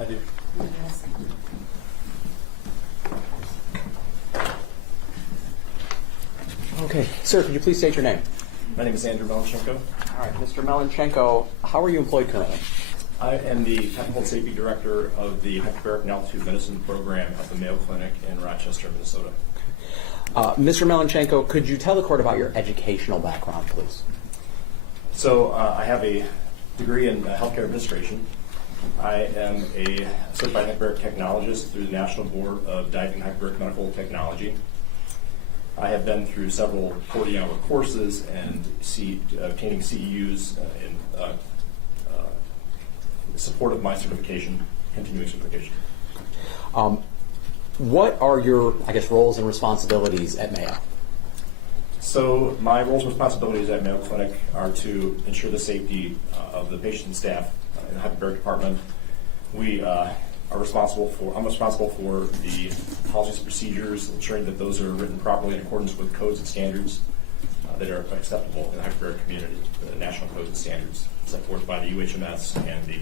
I do. Okay, sir, could you please state your name? My name is Andrew Melnyczenko. All right, Mr. Melnyczenko, how are you employed currently? I am the Technical Safety Director of the Hyperbaric and Altitude Medicine Program at the Mayo Clinic in Rochester, Minnesota. Mr. Melnyczenko, could you tell the court about your educational background, please? So I have a degree in healthcare administration. I am a certified hyperbaric technologist through the National Board of Diving Hyperbaric Medical Technology. I have been through several 40-hour courses and obtaining CEUs in support of my certification, continuing certification. What are your, roles and responsibilities at Mayo? So my roles and responsibilities at Mayo Clinic are to ensure the safety of the patient and staff in the hyperbaric department. I'm responsible for the policies and procedures, ensuring that those are written properly in accordance with codes and standards that are acceptable in the hyperbaric community, the national codes and standards set forth by the UHMS and the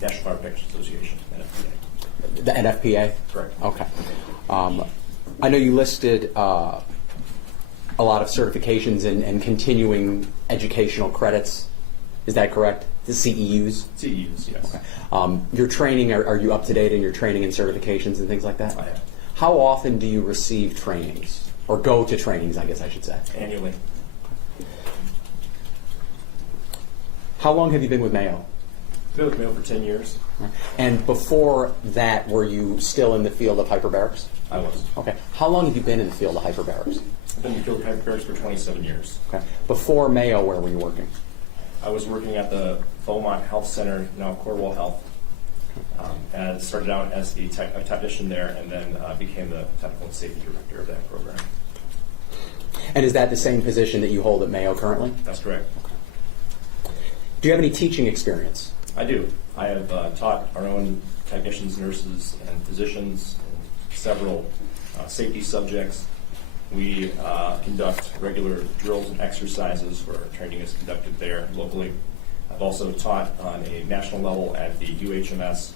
National Fire Protection Association, NFPA. The NFPA? Correct. Okay. I know you listed a lot of certifications and continuing educational credits. Is that correct? The CEUs? CEUs, yes. Okay. Your training, are you up to date in your training and certifications and things like that? I am. How often do you receive trainings? Or go to trainings, I guess I should say. Annually. How long have you been with Mayo? I've been with Mayo for 10 years. And before that, were you still in the field of hyperbarics? I was. Okay. How long have you been in the field of hyperbarics? I've been in the field of hyperbarics for 27 years. Okay. Before Mayo, where were you working? I was working at the Beaumont Health Center, now Cornwall Health, and started out as a technician there, and then became the technical and safety director of that program. And is that the same position that you hold at Mayo currently? That's correct. Do you have any teaching experience? I do. I have taught our own technicians, nurses, and physicians in several safety subjects. We conduct regular drills and exercises where training is conducted there locally. I've also taught on a national level at the UHMS.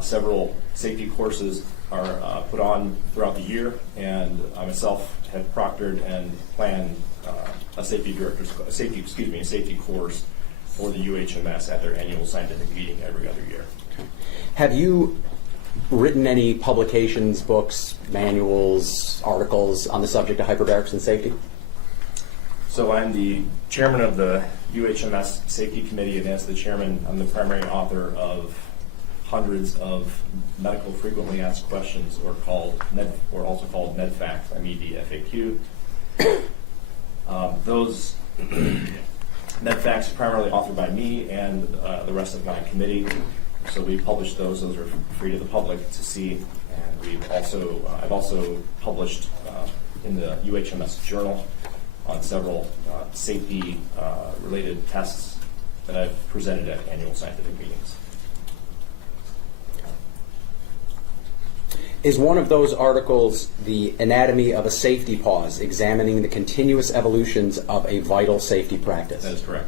Several safety courses are put on throughout the year, and I myself have proctored and planned a safety course for the UHMS at their annual scientific meeting every other year. Have you written any publications, books, manuals, articles on the subject of hyperbarics and safety? So I'm the chairman of the UHMS Safety Committee, and as the chairman, I'm the primary author of hundreds of medical frequently asked questions, or also called MedFAQ, MED FAQ. Those MedFAQs are primarily authored by me and the rest of my committee. So we publish those. Those are free to the public to see. And I've also published in the UHMS Journal on several safety-related tests that I've presented at annual scientific meetings. Is one of those articles The Anatomy of a Safety Pause, examining the continuous evolutions of a vital safety practice? That is correct.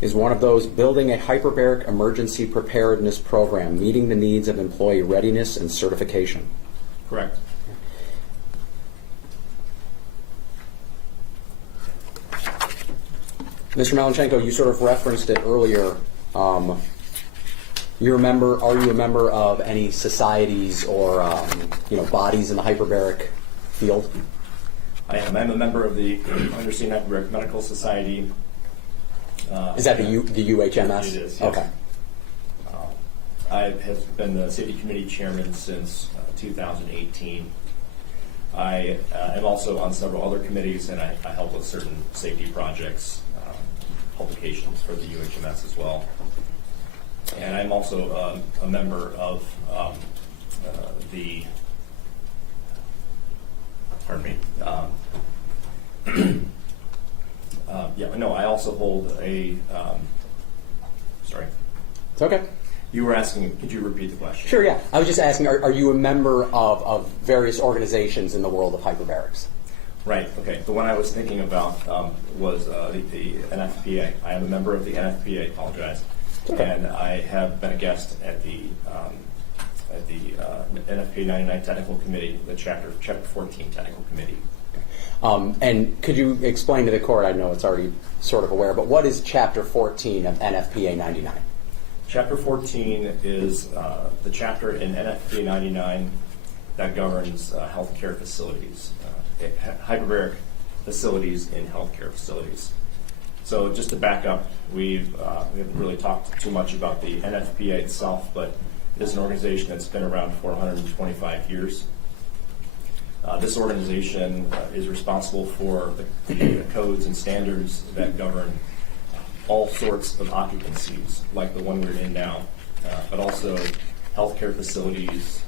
Is one of those Building a Hyperbaric Emergency Preparedness Program, meeting the needs of employee readiness and certification? Correct. Mr. Melnyczenko, you sort of referenced it earlier. Are you a member of any societies or bodies in the hyperbaric field? I am. I'm a member of the Undersea Hyperbaric Medical Society. Is that the UHMS? It is, yes. Okay. I have been the safety committee chairman since 2018. I am also on several other committees, and I help with certain safety projects, publications for the UHMS as well. And I'm also a member of I also hold a, sorry. It's okay. You were asking, could you repeat the question? Sure, yeah. I was just asking, are you a member of various organizations in the world of hyperbarics? Right, okay. The one I was thinking about was the NFPA. I am a member of the NFPA, I apologize. Okay. And I have been a guest at the NFPA 99 Technical Committee, the Chapter 14 Technical Committee. And could you explain to the court, I know it's already sort of aware, but what is Chapter 14 of NFPA 99? Chapter 14 is the chapter in NFPA 99 that governs healthcare facilities, hyperbaric facilities in healthcare facilities. So just to back up, we haven't really talked too much about the NFPA itself, but it is an organization that's been around for 125 years. This organization is responsible for the codes and standards that govern all sorts of occupancies, like the one we're in now, but also healthcare facilities.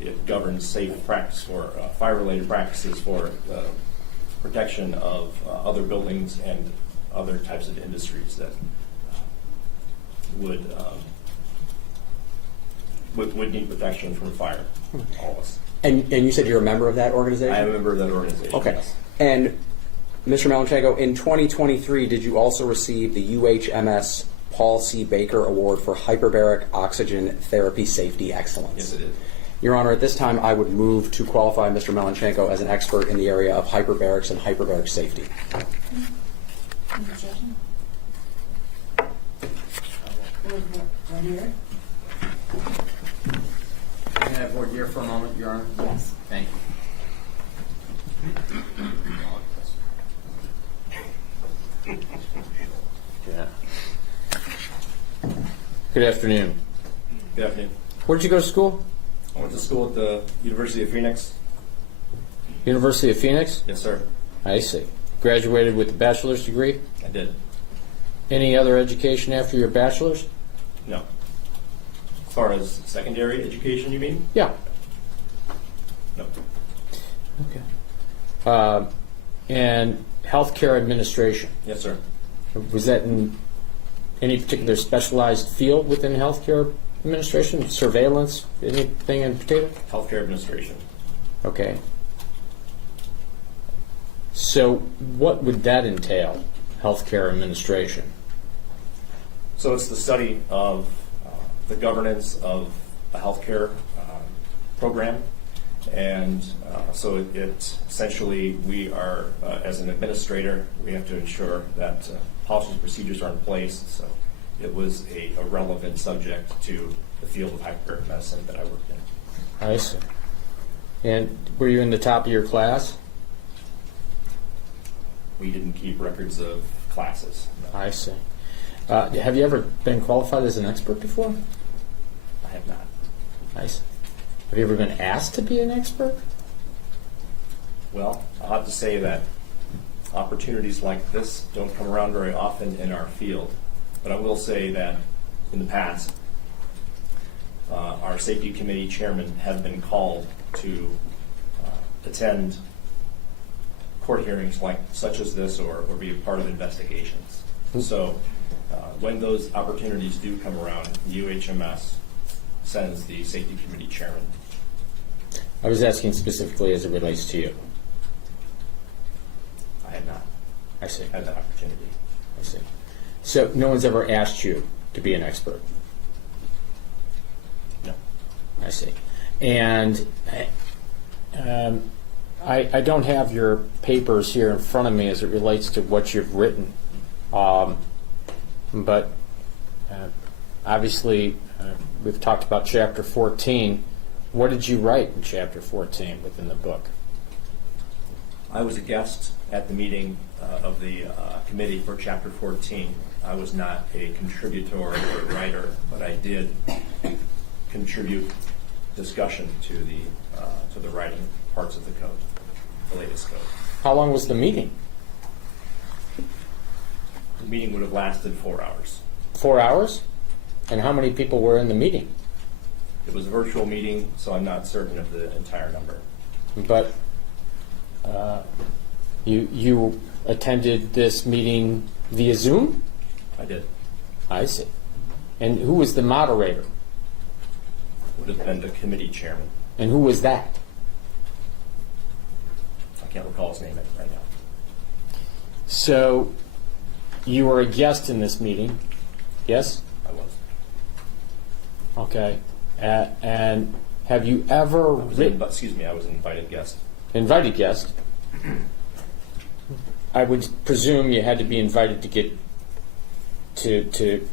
It governs safe practice for fire-related practices for protection of other buildings and other types of industries that would need protection from fire. All of us. And you said you're a member of that organization? I am a member of that organization. Okay. Yes. And Mr. Melnyczenko, in 2023, did you also receive the UHMS Paul C. Baker Award for Hyperbaric Oxygen Therapy Safety Excellence? Yes, it is. Your Honor, at this time I would move to qualify Mr. Melnyczenko as an expert in the area of hyperbarics and hyperbaric safety. Right here? Can I have board here for a moment, Your Honor? Yes. Thank you. Yeah. Good afternoon. Good afternoon. Where did you go to school? I went to school at the University of Phoenix. University of Phoenix? Yes, sir. I see. Graduated with a bachelor's degree? I did. Any other education after your bachelor's? No. As far as secondary education, you mean? Yeah. No. Okay. And healthcare administration. Yes, sir. Was that in any particular specialized field within healthcare administration? Surveillance? Anything in particular? Healthcare administration. Okay. So what would that entail, healthcare administration? So it's the study of the governance of a healthcare program. And so it essentially, we are, as an administrator, we have to ensure that policies and procedures are in place. So it was a relevant subject to the field of hyperbaric medicine that I worked in. I see. And were you in the top of your class? We didn't keep records of classes. No, I see. Have you ever been qualified as an expert before? I have not. I see. Have you ever been asked to be an expert? Well, I'll have to say that opportunities like this don't come around very often in our field. But I will say that in the past, our safety committee chairmen have been called to attend court hearings like such as this or be a part of investigations. So when those opportunities do come around, UHMS sends the safety committee chairman. I was asking specifically as it relates to you. I have not I see. had that opportunity. I see. So no one's ever asked you to be an expert? No. I see. And I don't have your papers here in front of me as it relates to what you've written. But obviously, we've talked about Chapter 14. What did you write in Chapter 14 within the book? I was a guest at the meeting of the committee for Chapter 14. I was not a contributor or writer, but I did contribute discussion to the writing parts of the code, the latest code. How long was the meeting? The meeting would have lasted 4 hours. 4 hours? And how many people were in the meeting? It was a virtual meeting, so I'm not certain of the entire number. But you attended this meeting via Zoom? I did. I see. And who was the moderator? Would have been the committee chairman. And who was that? I'm can't recall his name right now. So, you were a guest in this meeting, yes? I was. Okay. And have you ever Excuse me, I was an invited guest. invited guest? I would presume you had to be invited to get to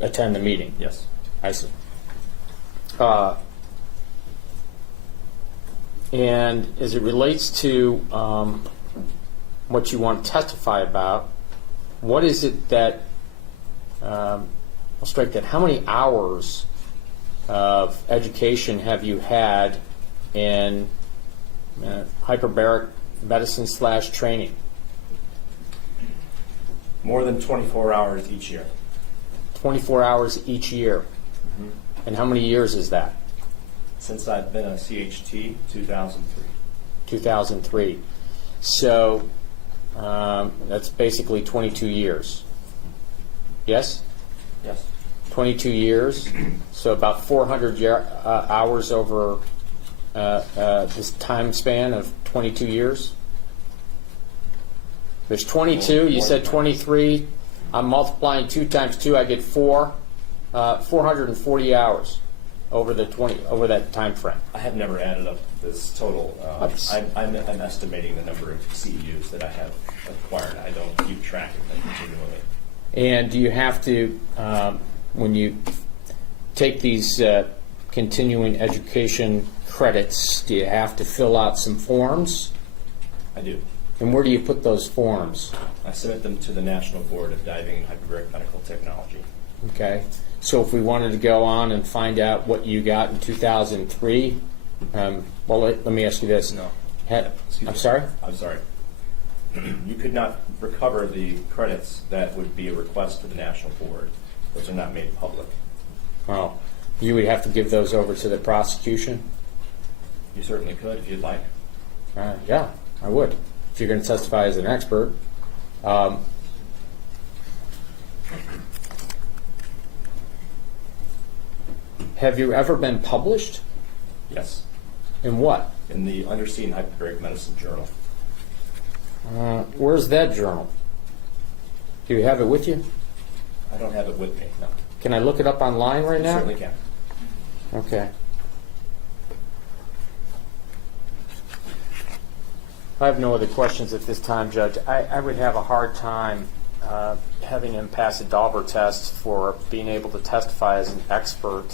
attend the meeting. Yes. I see. And as it relates to what you want to testify about, what is it that, I'll strike that, how many hours of education have you had in hyperbaric medicine / training? More than 24 hours each year. 24 hours each year. Mm-hmm. And how many years is that? Since I've been a CHT, 2003. 2003. So that's basically 22 years. Yes? Yes. 22 years. So about 400 hours over this time span of 22 years. There's 22. You said 23. I'm multiplying 2 times 2. I get 4. 440 hours over over that time frame. I have never added up this total. I'm estimating the number of CEUs that I have acquired. I don't keep track of them continually. And do you have to, when you take these continuing education credits, do you have to fill out some forms? I do. And where do you put those forms? I submit them to the National Board of Diving and Hyperbaric Medical Technology. Okay. So if we wanted to go on and find out what you got in 2003, well, let me ask you this. No. I'm sorry? I'm sorry. You could not recover the credits that would be a request to the National Board. Those are not made public. Well, you would have to give those over to the prosecution? You certainly could if you'd like. Yeah, I would. If you're going to testify as an expert. Have you ever been published? Yes. In what? In the Undersea and Hyperbaric Medicine Journal. Where's that journal? Do you have it with you? I don't have it with me. No. Can I look it up online right You now? certainly can. Okay. I have no other questions at this time, Judge. I would have a hard time having him pass a Dauber test for being able to testify as an expert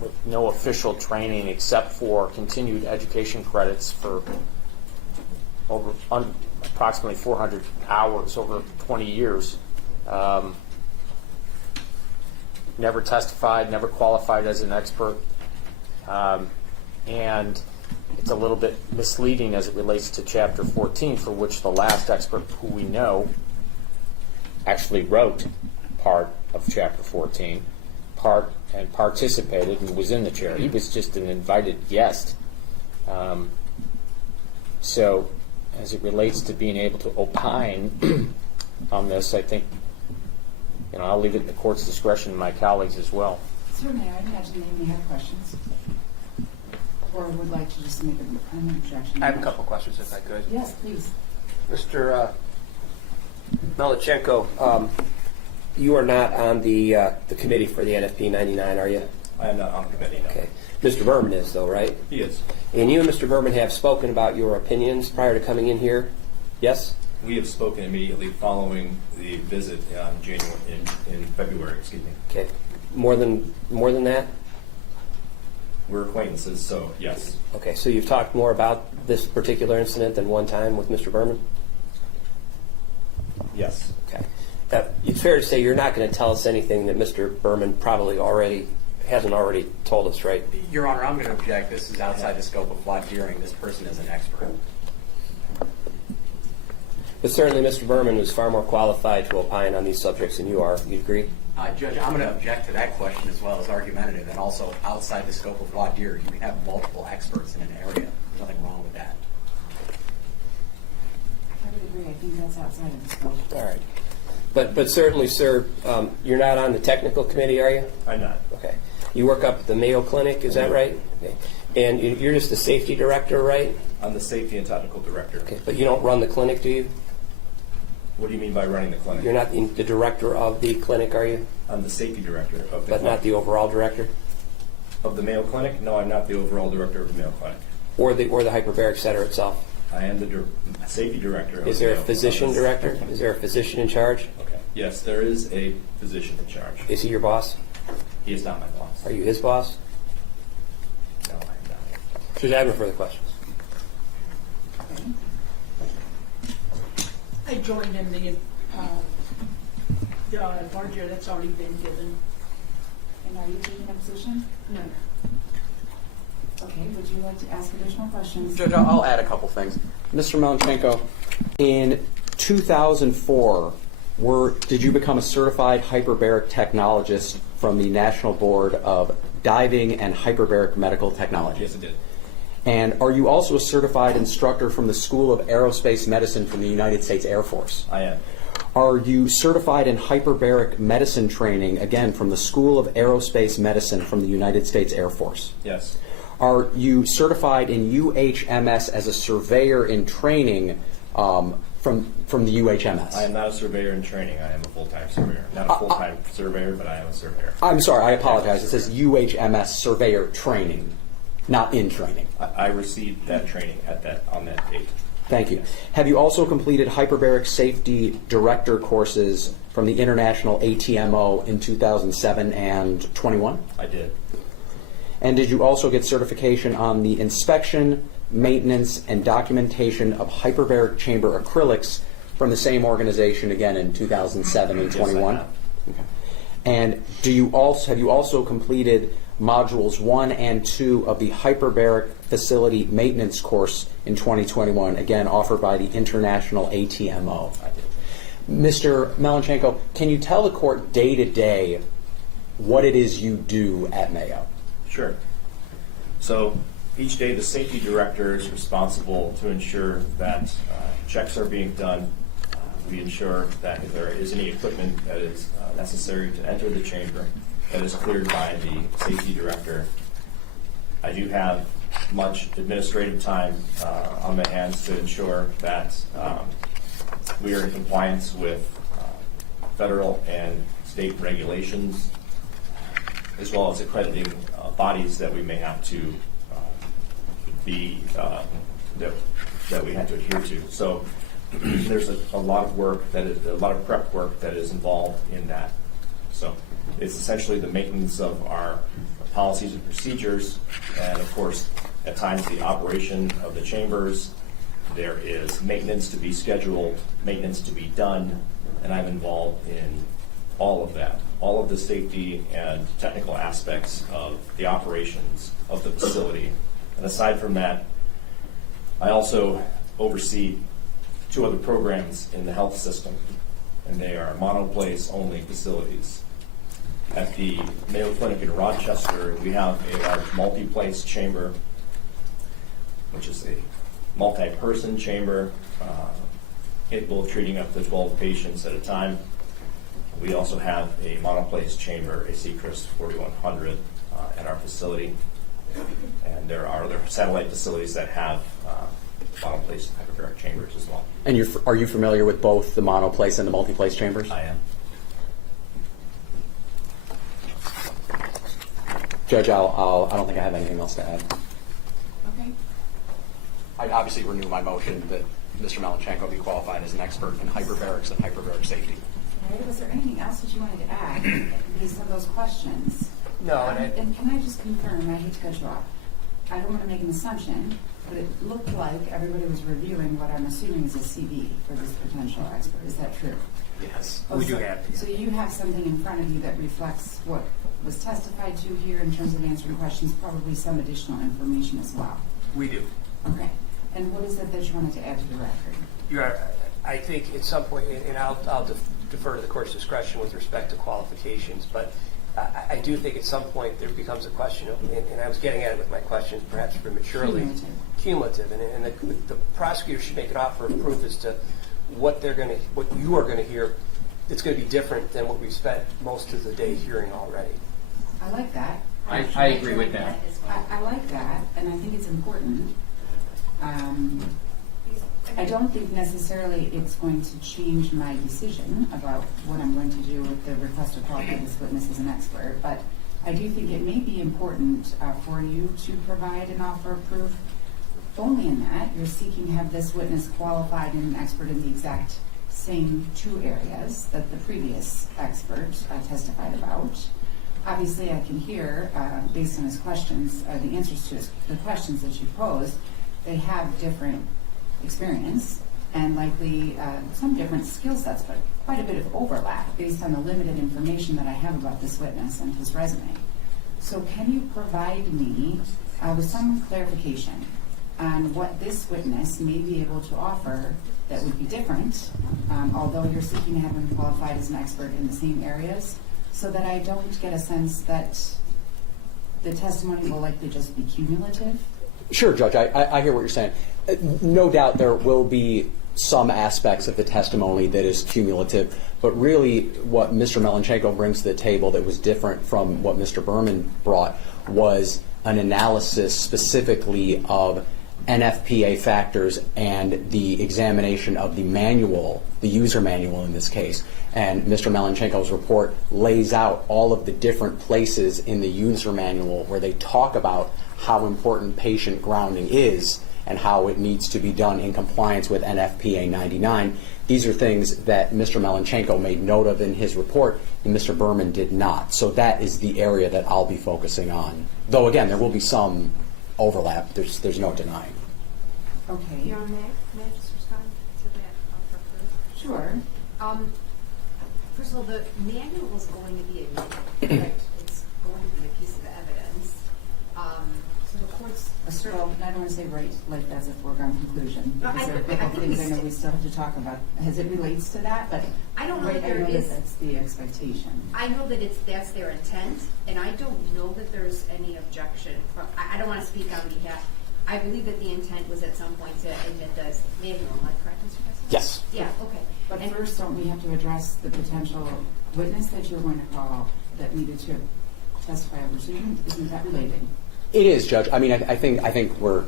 with no official training except for continued education credits for over approximately 400 hours over 20 years. Never testified, never qualified as an expert. And it's a little bit misleading as it relates to Chapter 14, for which the last expert who we know actually wrote part of Chapter 14, and participated and was in the chair. He was just an invited guest. So as it relates to being able to opine on this, I think I'll leave it in the court's discretion and my colleagues as well. Certainly, I imagine they may have questions. Or would like to just make an objection. I have a couple questions, if I could. Yes, please. Mr. Melnyczenko, you are not on the committee for the NFP 99, are you? I am not on the committee, no. Okay. Mr. Berman is, though, right? He is. And you and Mr. Berman have spoken about your opinions prior to coming in here? Yes? We have spoken immediately following the visit in February. Excuse me. Okay. More than that? We're acquaintances, so yes. Okay. So you've talked more about this particular incident than one time with Mr. Berman? Yes. Okay. It's fair to say you're not going to tell us anything that Mr. Berman probably hasn't already told us, right? Your Honor, I'm going to object. This is outside the scope of voir dire. This person is an expert. But certainly Mr. Berman is far more qualified to opine on these subjects than you are. You agree? Judge, I'm going to object to that question as well as argumentative, and also outside the scope of voir dire. You can have multiple experts in an area. There's nothing wrong with that. I would agree. I think that's outside of the scope. All right. But certainly, sir, you're not on the technical committee, are you? I'm not. Okay. You work up at the Mayo Clinic, is that right? Okay. And you're just the safety director, right? I'm the safety and technical director. Okay, but you don't run the clinic, do you? What do you mean by running the clinic? You're not the director of the clinic, are you? I'm the safety director of the But clinic. not the overall director? Of the Mayo Clinic? No, I'm not the overall director of the Mayo Clinic. Or the Hyperbaric Center itself? I am the safety director of Is the there a Mayo physician Clinic. director? Is there a physician in charge? Okay. Yes, there is a physician in charge. Is he your boss? He is not my boss. Are you his boss? No, I am not. Should I have no further questions? I joined in the larger that's already been given. And are you taking a position? No. Okay, would you like to ask additional questions? Judge, I'll add a couple things. Mr. Melnyczenko, in 2004, did you become a certified hyperbaric technologist from the National Board of Diving and Hyperbaric Medical Technology? Yes, I did. And are you also a certified instructor from the School of Aerospace Medicine from the United States Air Force? I am. Are you certified in hyperbaric medicine training, again, from the School of Aerospace Medicine from the United States Air Force? Yes. Are you certified in UHMS as a surveyor in training from the UHMS? I am not a surveyor in training. I am a full-time surveyor. Not a full-time surveyor, but I am a surveyor. I'm sorry, I apologize. It says UHMS surveyor training, not in training. I received that training on that date. Thank you. Have you also completed hyperbaric safety director courses from the International ATMO in 2007 and 21? I did. And did you also get certification on the inspection, maintenance, and documentation of hyperbaric chamber acrylics from the same organization again in 2007 and 21? Yes, I have. Okay. And have you also completed modules 1 and 2 of the hyperbaric facility maintenance course in 2021, again offered by the International ATMO? I did. Mr. Melnyczenko, can you tell the court day to day what it is you do at Mayo? Sure. So each day the safety director is responsible to ensure that checks are being done. We ensure that if there is any equipment that is necessary to enter the chamber, that is cleared by the safety director. I do have much administrative time on my hands to ensure that we are in compliance with federal and state regulations, as well as accrediting bodies that we may have to that we have to adhere to. So there's a lot of work a lot of prep work that is involved in that. So it's essentially the maintenance of our policies and procedures, and of course, at times the operation of the chambers. There is maintenance to be scheduled, maintenance to be done, and I'm involved in all of that, all of the safety and technical aspects of the operations of the facility. And aside from that, I also oversee 2 other programs in the health system, and they are monoplace only facilities. At the Mayo Clinic in Rochester, we have a large multi-place chamber, which is a multi-person chamber capable of treating up to 12 patients at a time. We also have a monoplace chamber, a Seacrest 4100 at our facility. And there are other satellite facilities that have monoplace hyperbaric chambers as well. And are you familiar with both the monoplace and the multiplace chambers? I am. Judge, I don't think I have anything else to add. Okay. I obviously renew my motion that Mr. Melnyczenko be qualified as an expert in hyperbarics and hyperbaric safety. All right, was there anything else that you wanted to add based on those questions? No, And can I just confirm, I hate to cut you off, I don't want to make an assumption, but it looked like everybody was reviewing what I'm assuming is a CV for this potential expert. Is that true? Yes, Oh, we do so- have. So you have something in front of you that reflects what was testified to here in terms of answering questions, probably some additional information as well. We do. Okay. And what is it that you wanted to add to the record? I think at some point, and I'll defer to the court's discretion with respect to qualifications, but I do think at some point there becomes a question of, and I was getting at it with my questions perhaps prematurely, cumulative, and the prosecutor should make an offer of proof as to what you are going to hear that's going to be different than what we've spent most of the day hearing already. I like that. I agree with that. I like that, and I think it's important. I don't think necessarily it's going to change my decision about what I'm going to do with the request to qualify this witness as an expert, but I do think it may be important for you to provide an offer of proof only in that you're seeking to have this witness qualified and an expert in the exact same two areas that the previous expert testified about. Obviously, I can hear, based on his questions, the answers to the questions that you posed, they have different experience and likely some different skill sets, but quite a bit of overlap based on the limited information that I have about this witness and his resume. So can you provide me with some clarification on what this witness may be able to offer that would be different, although you're seeking to have him qualified as an expert in the same areas, so that I don't get a sense that the testimony will likely just be cumulative? Sure, Judge, I hear what you're saying. No doubt there will be some aspects of the testimony that is cumulative, but really what Mr. Melnyczenko brings to the table that was different from what Mr. Berman brought was an analysis specifically of NFPA factors and the examination of the manual, the user manual in this case. And Mr. Melnyczenko's report lays out all of the different places in the user manual where they talk about how important patient grounding is and how it needs to be done in compliance with NFPA 99. These are things that Mr. Melnyczenko made note of in his report and Mr. Berman did not. So that is the area that I'll be focusing on. Though again, there will be some overlap. There's no denying. Okay. Your Honor, may I just respond to that offer proof? Sure. First of all, the manual is going to be correct. It's going to be a piece of evidence. So the court's Well, I don't want to say right, like that's a foregone conclusion. No, Because I- there are a I couple think things I know it's- we still have to talk about as it relates to that, but I don't know right, that there I know is- that that's the expectation. I know that that's their intent, and I don't know that there's any objection. I don't want to speak on behalf. I believe that the intent was at some point to admit the manual. Am I correct, Mr. President? Yes. Yeah. Okay. But And- first, don't we have to address the potential witness that you're going to call that needed to testify over Zoom? Isn't that related? It is, Judge. I mean, I think we're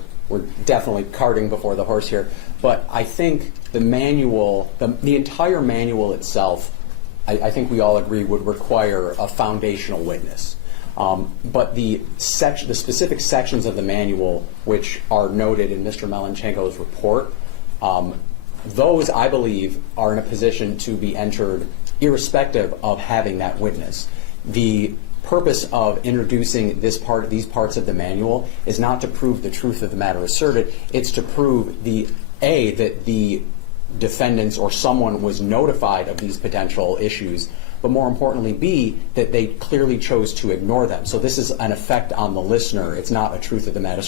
definitely carting before the horse here. But I think the manual, the entire manual itself, I think we all agree would require a foundational witness. But the specific sections of the manual, which are noted in Mr. Melnyczenko's report, those, I believe, are in a position to be entered irrespective of having that witness. The purpose of introducing these parts of the manual is not to prove the truth of the matter asserted. It's to prove that the defendants or someone was notified of these potential issues, but more importantly, B, that they clearly chose to ignore them. So this is an effect on the listener. It's not a truth of the matter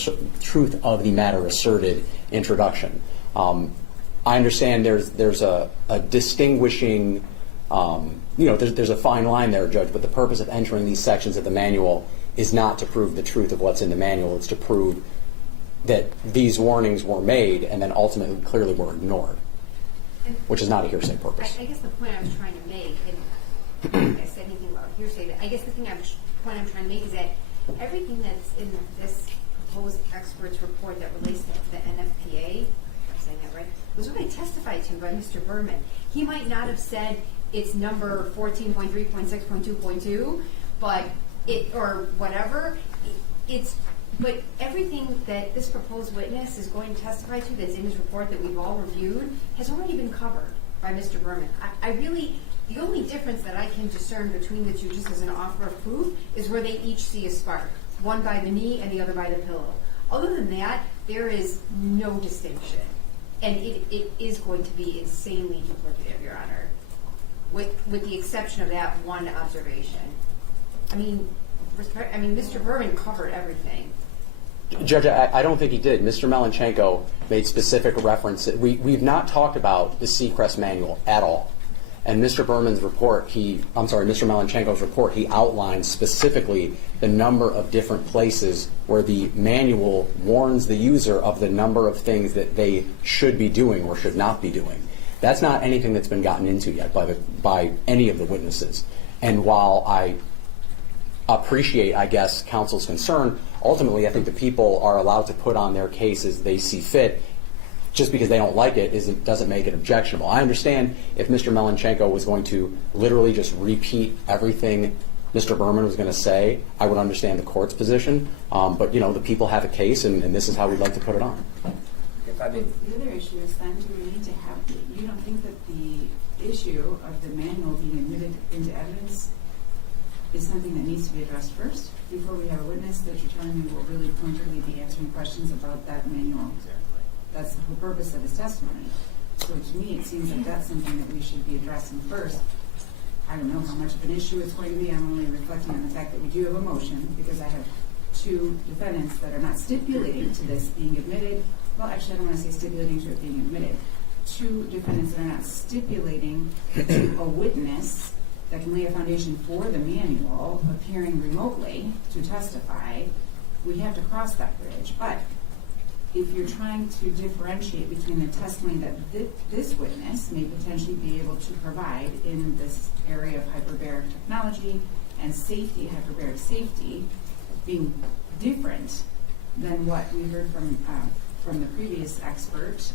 asserted introduction. I understand there's a distinguishing, there's a fine line there, Judge, but the purpose of entering these sections of the manual is not to prove the truth of what's in the manual. It's to prove that these warnings were made and then ultimately clearly were ignored, which is not a hearsay purpose. I guess the point I was trying to make, and I don't think I said anything about hearsay, I guess the point I'm trying to make is that everything that's in this proposed expert's report that relates to the NFPA, I'm saying that right, was already testified to by Mr. Berman. He might not have said it's number 14.3.6.2.2, but or whatever, but everything that this proposed witness is going to testify to that's in his report that we've all reviewed has already been covered by Mr. Berman. The only difference that I can discern between the two, just as an offer of proof, is where they each see a spark, one by the knee and the other by the pillow. Other than that, there is no distinction. And it is going to be insanely duplicative, Your Honor, with the exception of that one observation. I mean, Mr. Berman covered everything. Judge, I don't think he did. Mr. Melnyczenko made specific references. We've not talked about the Seacrest manual at all. And Mr. Berman's report, Mr. Melnyczenko's report, he outlined specifically the number of different places where the manual warns the user of the number of things that they should be doing or should not be doing. That's not anything that's been gotten into yet by any of the witnesses. And while I appreciate, I guess, counsel's concern. Ultimately, I think the people are allowed to put on their case as they see fit. Just because they don't like it doesn't make it objectionable. I understand if Mr. Melnyczenko was going to literally just repeat everything Mr. Berman was going to say, I would understand the court's position. But, the people have a case, and this is how we'd like to put it on. If I may, The other issue is then, do we need to have, you don't think that the issue of the manual being admitted into evidence is something that needs to be addressed first, before we have a witness that you're telling me will really pointedly be answering questions about that manual? That's the whole purpose of his testimony. So to me, it seems like that's something that we should be addressing first. I don't know how much of an issue it's going to be. I'm only reflecting on the fact that we do have a motion, because I have two defendants that are not stipulating to this being admitted. Well, actually, I don't want to say stipulating to it being admitted. Two defendants that are not stipulating to a witness that can lay a foundation for the manual appearing remotely to testify. We have to cross that bridge. But if you're trying to differentiate between the testimony that this witness may potentially be able to provide in this area of hyperbaric technology and safety, hyperbaric safety, being different than what we heard from the previous expert,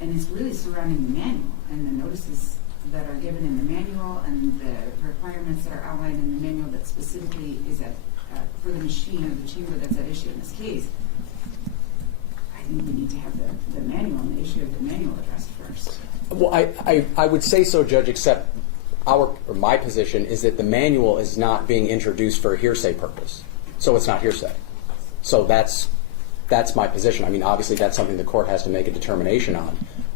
and it's really surrounding the manual and the notices that are given in the manual and the requirements that are outlined in the manual that specifically is for the machine or the chamber that's at issue in this case. I think we need to have the manual and the issue of the manual addressed first. Well, I would say so, Judge, except my position is that the manual is not being introduced for a hearsay purpose. So it's not hearsay. So that's my position. I mean, obviously that's something the court has to make a determination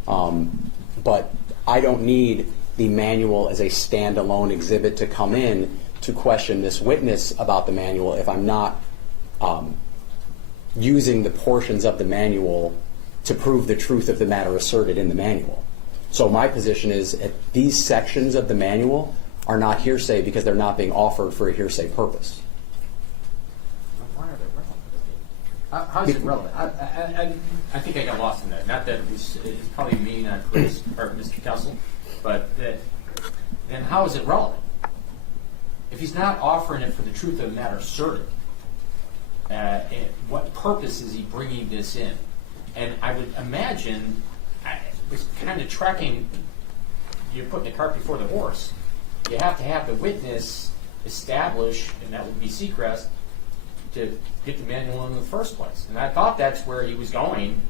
on. But I don't need the manual as a standalone exhibit to come in to question this witness about the manual if I'm not using the portions of the manual to prove the truth of the matter asserted in the manual. So my position is that these sections of the manual are not hearsay because they're not being offered for a hearsay purpose. Why are they relevant? How is it relevant? I think I got lost in that. Not that it's probably me, not Chris or Mr. Kessel, but then how is it relevant? If he's not offering it for the truth of the matter asserted, what purpose is he bringing this in? And I would imagine it's kind of tracking, you're putting the cart before the horse. You have to have the witness establish, and that would be Seacrest, to get the manual in the first place. And I thought that's where he was going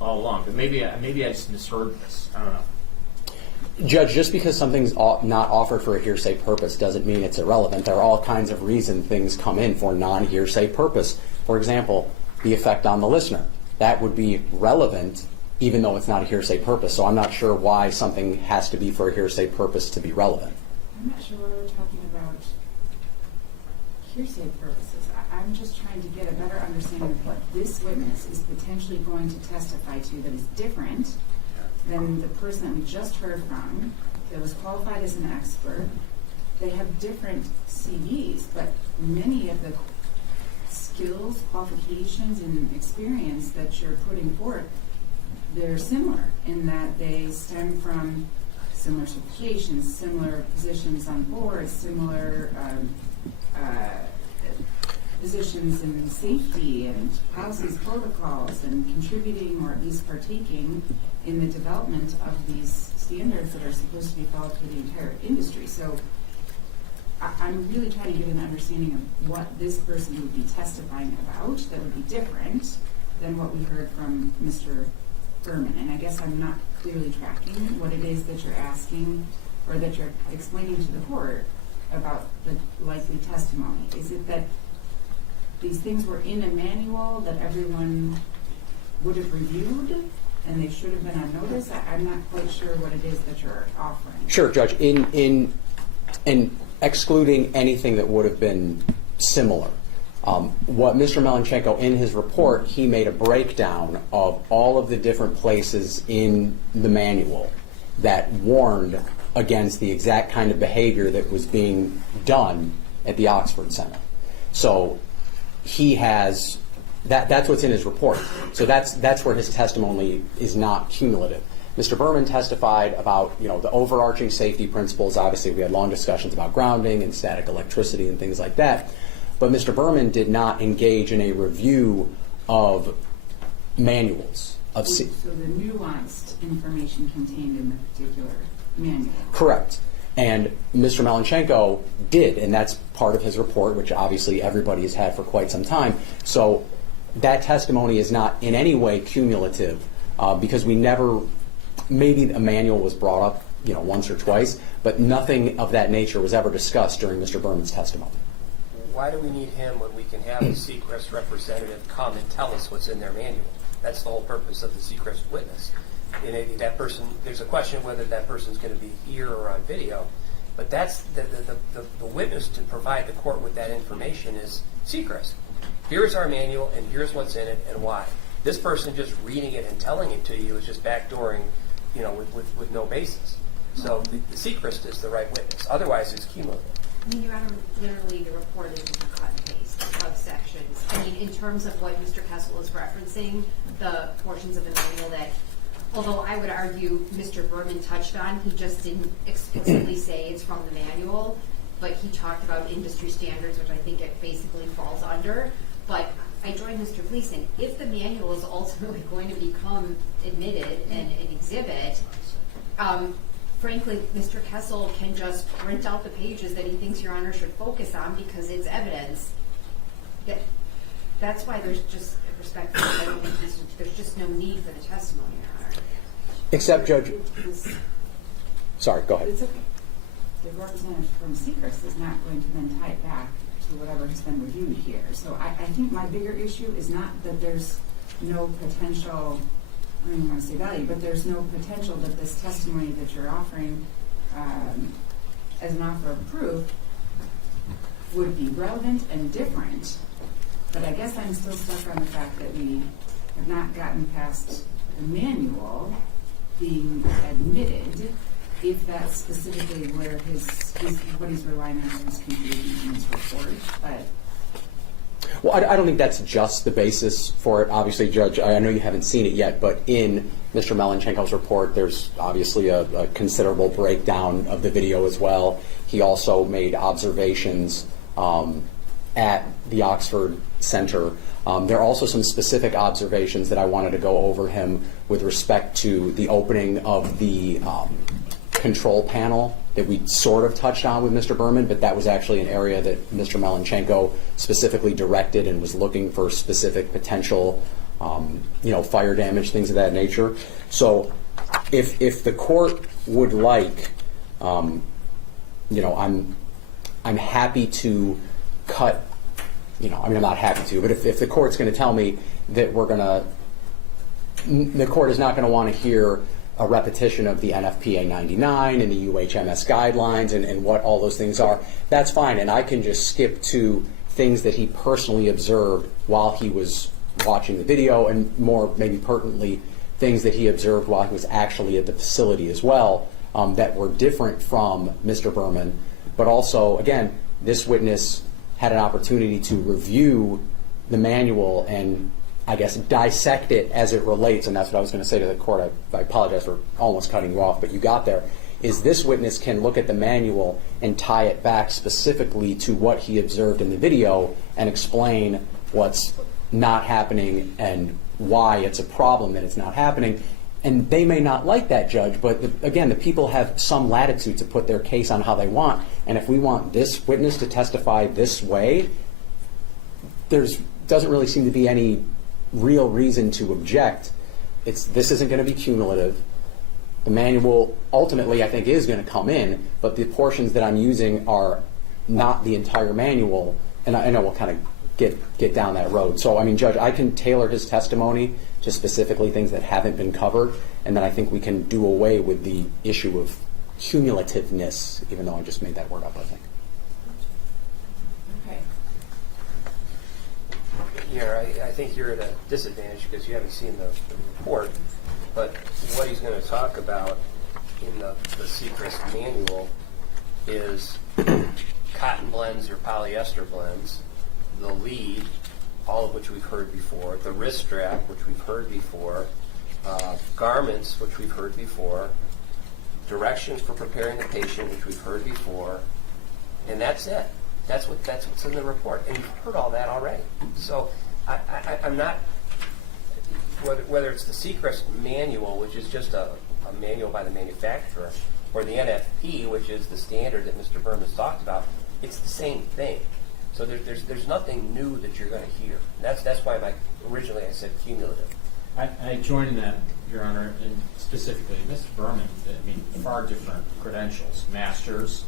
all along. But maybe I just misheard this. I don't know. Judge, just because something's not offered for a hearsay purpose doesn't mean it's irrelevant. There are all kinds of reasons things come in for non-hearsay purpose. For example, the effect on the listener. That would be relevant even though it's not a hearsay purpose. So I'm not sure why something has to be for a hearsay purpose to be relevant. I'm not sure why we're talking about hearsay purposes. I'm just trying to get a better understanding of what this witness is potentially going to testify to that is different than the person that we just heard from that was qualified as an expert. They have different CVs, but many of the skills, qualifications, and experience that you're putting forth, they're similar in that they stem from similar certifications, similar positions on boards, similar positions in safety and policies, protocols, and contributing or at least partaking in the development of these standards that are supposed to be followed through the entire industry. So I'm really trying to get an understanding of what this person would be testifying about that would be different than what we heard from Mr. Berman. And I guess I'm not clearly tracking what it is that you're asking or that you're explaining to the court about the likely testimony. Is it that these things were in a manual that everyone would have reviewed and they should have been on notice? I'm not quite sure what it is that you're offering. Sure, Judge. In excluding anything that would have been similar, what Mr. Melnyczenko, in his report, he made a breakdown of all of the different places in the manual that warned against the exact kind of behavior that was being done at the Oxford Center. So he has, that's what's in his report. So that's where his testimony is not cumulative. Mr. Berman testified about, the overarching safety principles. Obviously, we had long discussions about grounding and static electricity and things like that. But Mr. Berman did not engage in a review of manuals. So the nuanced information contained in the particular manual. Correct. And Mr. Melnyczenko did, and that's part of his report, which obviously everybody has had for quite some time. So that testimony is not in any way cumulative, because we never, maybe a manual was brought up, once or twice, but nothing of that nature was ever discussed during Mr. Berman's testimony. Why do we need him when we can have a Seacrest representative come and tell us what's in their manual? That's the whole purpose of the Seacrest witness. That person, there's a question of whether that person's going to be here or on video, but that's the witness to provide the court with that information is Seacrest. Here's our manual, and here's what's in it and why. This person just reading it and telling it to you is just backdooring, with no basis. So the Seacrest is the right witness. Otherwise, it's cumulative. I mean, Your Honor, literally the report is a cut and paste of sections. I mean, in terms of what Mr. Kessel is referencing, the portions of the manual that, although I would argue Mr. Berman touched on, he just didn't explicitly say it's from the manual, but he talked about industry standards, which I think it basically falls under. But I join Mr. Gleason. If the manual is ultimately going to become admitted and an exhibit, frankly, Mr. Kessel can just print out the pages that he thinks Your Honor should focus on because it's evidence. That's why there's just, respectfully, I don't think there's just no need for the testimony, Your Honor. Except, Judge. Sorry, go ahead. It's okay. The representative from Seacrest is not going to then tie it back to whatever has been reviewed here. So I think my bigger issue is not that there's no potential, I don't even want to say value, but there's no potential that this testimony that you're offering as an offer of proof would be relevant and different. But I guess I'm still stuck on the fact that we have not gotten past the manual being admitted, if that's specifically where what he's relying on in his conclusion in his report. But Well, I don't think that's just the basis for it. Obviously, Judge, I know you haven't seen it yet, but in Mr. Melnyczenko's report, there's obviously a considerable breakdown of the video as well. He also made observations at the Oxford Center. There are also some specific observations that I wanted to go over him with respect to the opening of the control panel that we sort of touched on with Mr. Berman, but that was actually an area that Mr. Melnyczenko specifically directed and was looking for specific potential, fire damage, things of that nature. So if the court would like, I'm happy to cut, I'm not happy to, but if the court's going to tell me that the court is not going to want to hear a repetition of the NFPA 99 and the UHMS guidelines and what all those things are, that's fine. And I can just skip to things that he personally observed while he was watching the video, and more maybe pertinently, things that he observed while he was actually at the facility as well, that were different from Mr. Berman. But also, again, this witness had an opportunity to review the manual and, I guess, dissect it as it relates, and that's what I was going to say to the court. I apologize for almost cutting you off, but you got there, is this witness can look at the manual and tie it back specifically to what he observed in the video and explain what's not happening and why it's a problem that it's not happening. And they may not like that, Judge, but again, the people have some latitude to put their case on how they want, and if we want this witness to testify this way, doesn't really seem to be any real reason to object. This isn't going to be cumulative. The manual ultimately, I think, is going to come in, but the portions that I'm using are not the entire manual, and I know we'll kind of get down that road. So, Judge, I can tailor his testimony to specifically things that haven't been covered, and then I think we can do away with the issue of cumulativeness, even though I just made that word up, I think. I think you're at a disadvantage because you haven't seen the report, but what he's going to talk about in the Seacrest manual is cotton blends or polyester blends, the lead, all of which we've heard before, the wrist strap, which we've heard before, garments, which we've heard before, directions for preparing the patient, which we've heard before, and that's it. That's what's in the report, and you've heard all that already. So I'm not, whether it's the Seacrest manual, which is just a manual by the manufacturer, or the NFP, which is the standard that Mr. Berman's talked about, it's the same thing. So there's nothing new that you're going to hear. That's why originally I said cumulative. I join that, Your Honor, and specifically Mr. Berman. I mean, far different credentials, masters.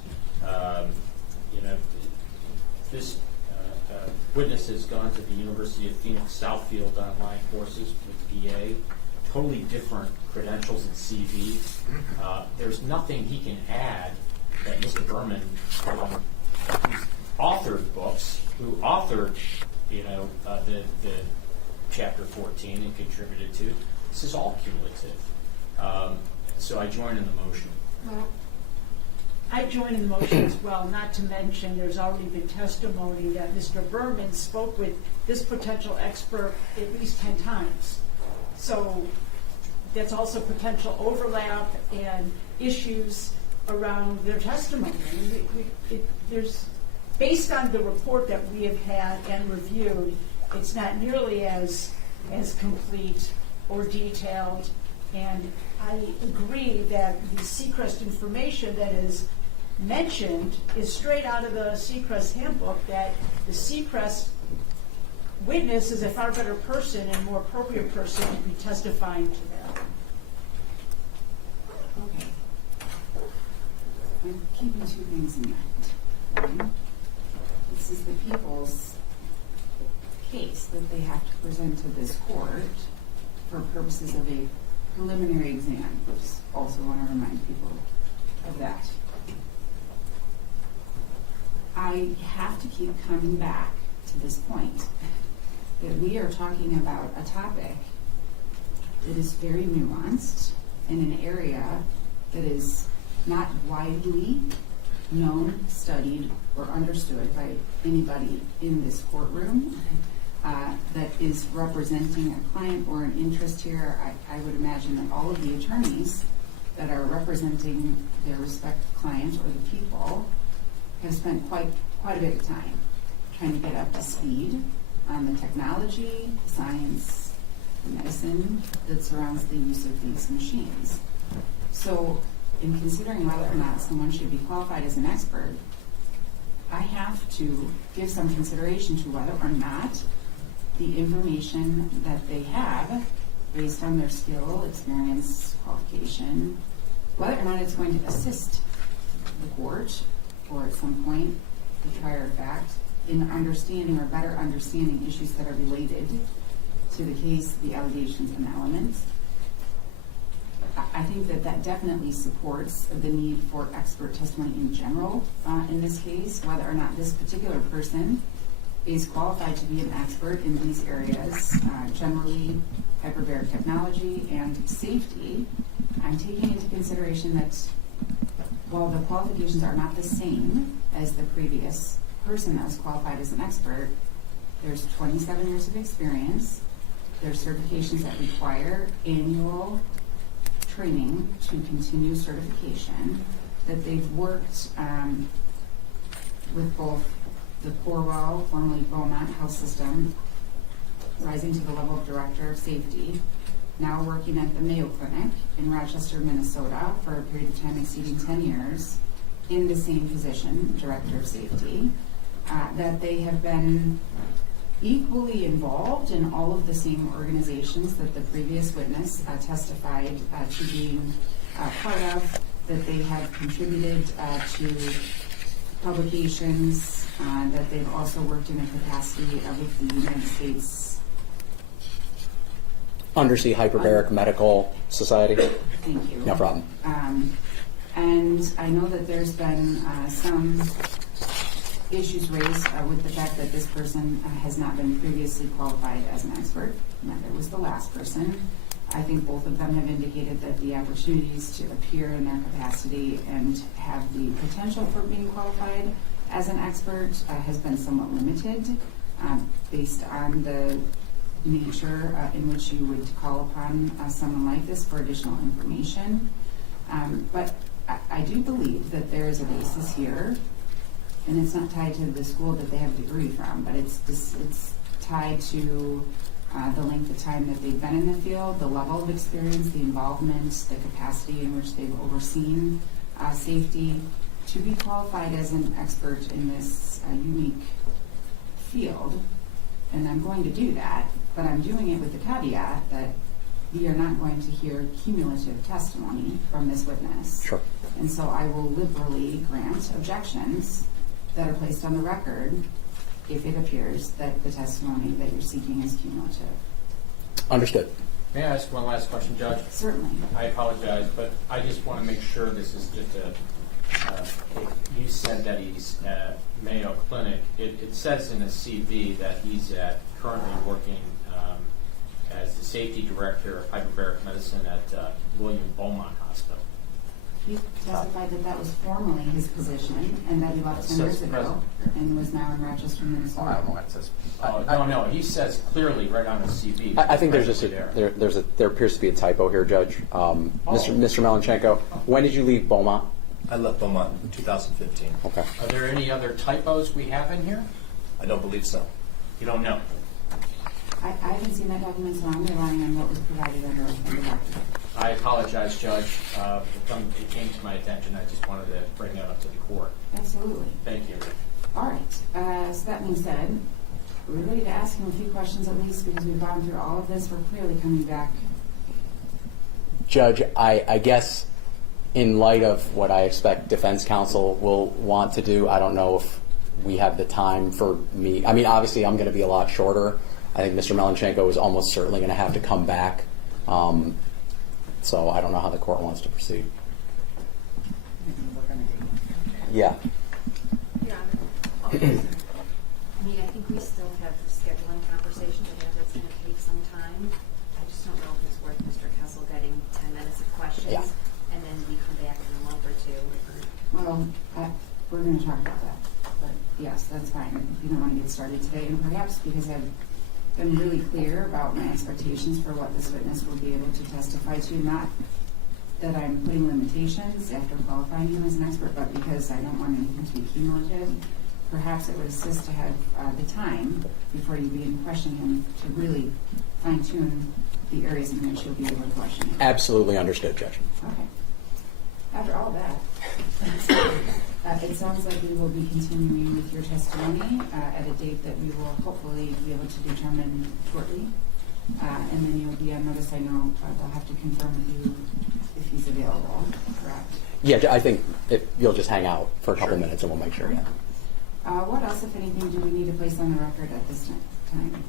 This witness has gone to the University of Phoenix Southfield online courses with BA. Totally different credentials and CV. There's nothing he can add that Mr. Berman, who's authored books, who authored, the Chapter 14 and contributed to. This is all cumulative. So I join in the motion. Well, I join in the motion as well, not to mention there's already been testimony that Mr. Berman spoke with this potential expert at least 10 times. So that's also potential overlap and issues around their testimony. There's, based on the report that we have had and reviewed, it's not nearly as complete or detailed. And I agree that the Seacrest information that is mentioned is straight out of the Seacrest handbook, that the Seacrest witness is a far better person and more appropriate person to be testifying to that. Okay. I'm keeping two things in mind. One, this is the people's case that they have to present to this court for purposes of a preliminary exam. Just also want to remind people of that. I have to keep coming back to this point that we are talking about a topic that is very nuanced in an area that is not widely known, studied, or understood by anybody in this courtroom that is representing a client or an interest here. I would imagine that all of the attorneys that are representing their respective client or the people have spent quite a bit of time trying to get up to speed on the technology, science, the medicine that surrounds the use of these machines. So in considering whether or not someone should be qualified as an expert, I have to give some consideration to whether or not the information that they have, based on their skill, experience, qualification, whether or not it's going to assist the court, or at some point, the trier of fact, in understanding or better understanding issues that are related to the case, the allegations, and elements. I think that definitely supports the need for expert testimony in general in this case, whether or not this particular person is qualified to be an expert in these areas, generally hyperbaric technology and safety. I'm taking into consideration that while the qualifications are not the same as the previous person that was qualified as an expert, there's 27 years of experience, there's certifications that require annual training to continue certification, that they've worked with both the Corwell, formerly Beaumont Health System, rising to the level of Director of Safety, now working at the Mayo Clinic in Rochester, Minnesota, for a period of time exceeding 10 years in the same position, Director of Safety, that they have been equally involved in all of the same organizations that the previous witness testified to being part of, that they have contributed to publications, that they've also worked in a capacity with the United States Undersea Hyperbaric Medical Society. Thank you. No problem. And I know that there's been some issues raised with the fact that this person has not been previously qualified as an expert. Neither was the last person. I think both of them have indicated that the opportunities to appear in their capacity and have the potential for being qualified as an expert has been somewhat limited based on the nature in which you would call upon someone like this for additional information. But I do believe that there is a basis here, and it's not tied to the school that they have a degree from, but it's tied to the length of time that they've been in the field, the level of experience, the involvement, the capacity in which they've overseen safety, to be qualified as an expert in this unique field. And I'm going to do that, but I'm doing it with the caveat that we are not going to hear cumulative testimony from this witness. Sure. And so I will liberally grant objections that are placed on the record if it appears that the testimony that you're seeking is cumulative. Understood. May I ask one last question, Judge? Certainly. I apologize, but I just want to make sure this is just you said that he's at Mayo Clinic. It says in his CV that he's currently working as the safety director of hyperbaric medicine at William Beaumont Hospital. He testified that that was formerly his position and that he left 10 years ago and was now in Rochester, Minnesota. I don't know what it says. No, he says clearly right on his CV. I think there's just there appears to be a typo here, Judge. Mr. Melnyczenko, when did you leave Beaumont? I left Beaumont in 2015. Okay. Are there any other typos we have in here? I don't believe so. You don't know. I haven't seen that document, so I'm relying on what was provided under the document. I apologize, Judge. It came to my attention. I just wanted to bring that up to the court. Absolutely. Thank you. All right. So that being said, we're ready to ask him a few questions at least because we've gone through all of this. We're clearly coming back. Judge, I guess in light of what I expect defense counsel will want to do, I don't know if we have the time for me. I mean, obviously, I'm going to be a lot shorter. I think Mr. Melnyczenko is almost certainly going to have to come back. So I don't know how the court wants to proceed. Yeah. Yeah. I mean, I think we still have scheduling conversation to have that's going to take some time. I just don't know if it's worth Mr. Kessel getting 10 minutes of questions, Yeah. and then we come back in a month or two. Well, we're going to talk about that. But yes, that's fine. You don't want to get started today. And perhaps because I've been really clear about my expectations for what this witness will be able to testify to, not that I'm putting limitations after qualifying him as an expert, but because I don't want anything to be cumulative. Perhaps it would assist to have the time before you begin questioning him to really fine-tune the areas in which you'll be able to question him. Absolutely understood, Judge. Okay. After all that, it sounds like we will be continuing with your testimony at a date that we will hopefully be able to determine shortly. And then you'll be on notice. I know they'll have to confirm with you if he's available, correct? Yeah, I think you'll just hang out for a couple minutes and we'll make sure, yeah. What else, if anything, do we need to place on the record at this time?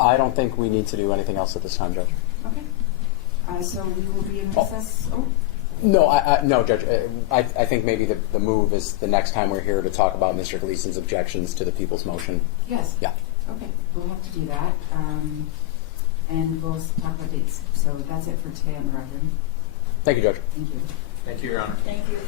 I don't think we need to do anything else at this time, Judge. Okay. So we will be in recess. Oh. No, no, Judge. I think maybe the move is the next time we're here to talk about Mr. Gleason's objections to the people's motion. Yes. Yeah. Okay. We'll have to do that. And we'll talk about dates. So that's it for today on the record. Thank you, Judge. Thank you. Thank you, Your Honor. Thank you.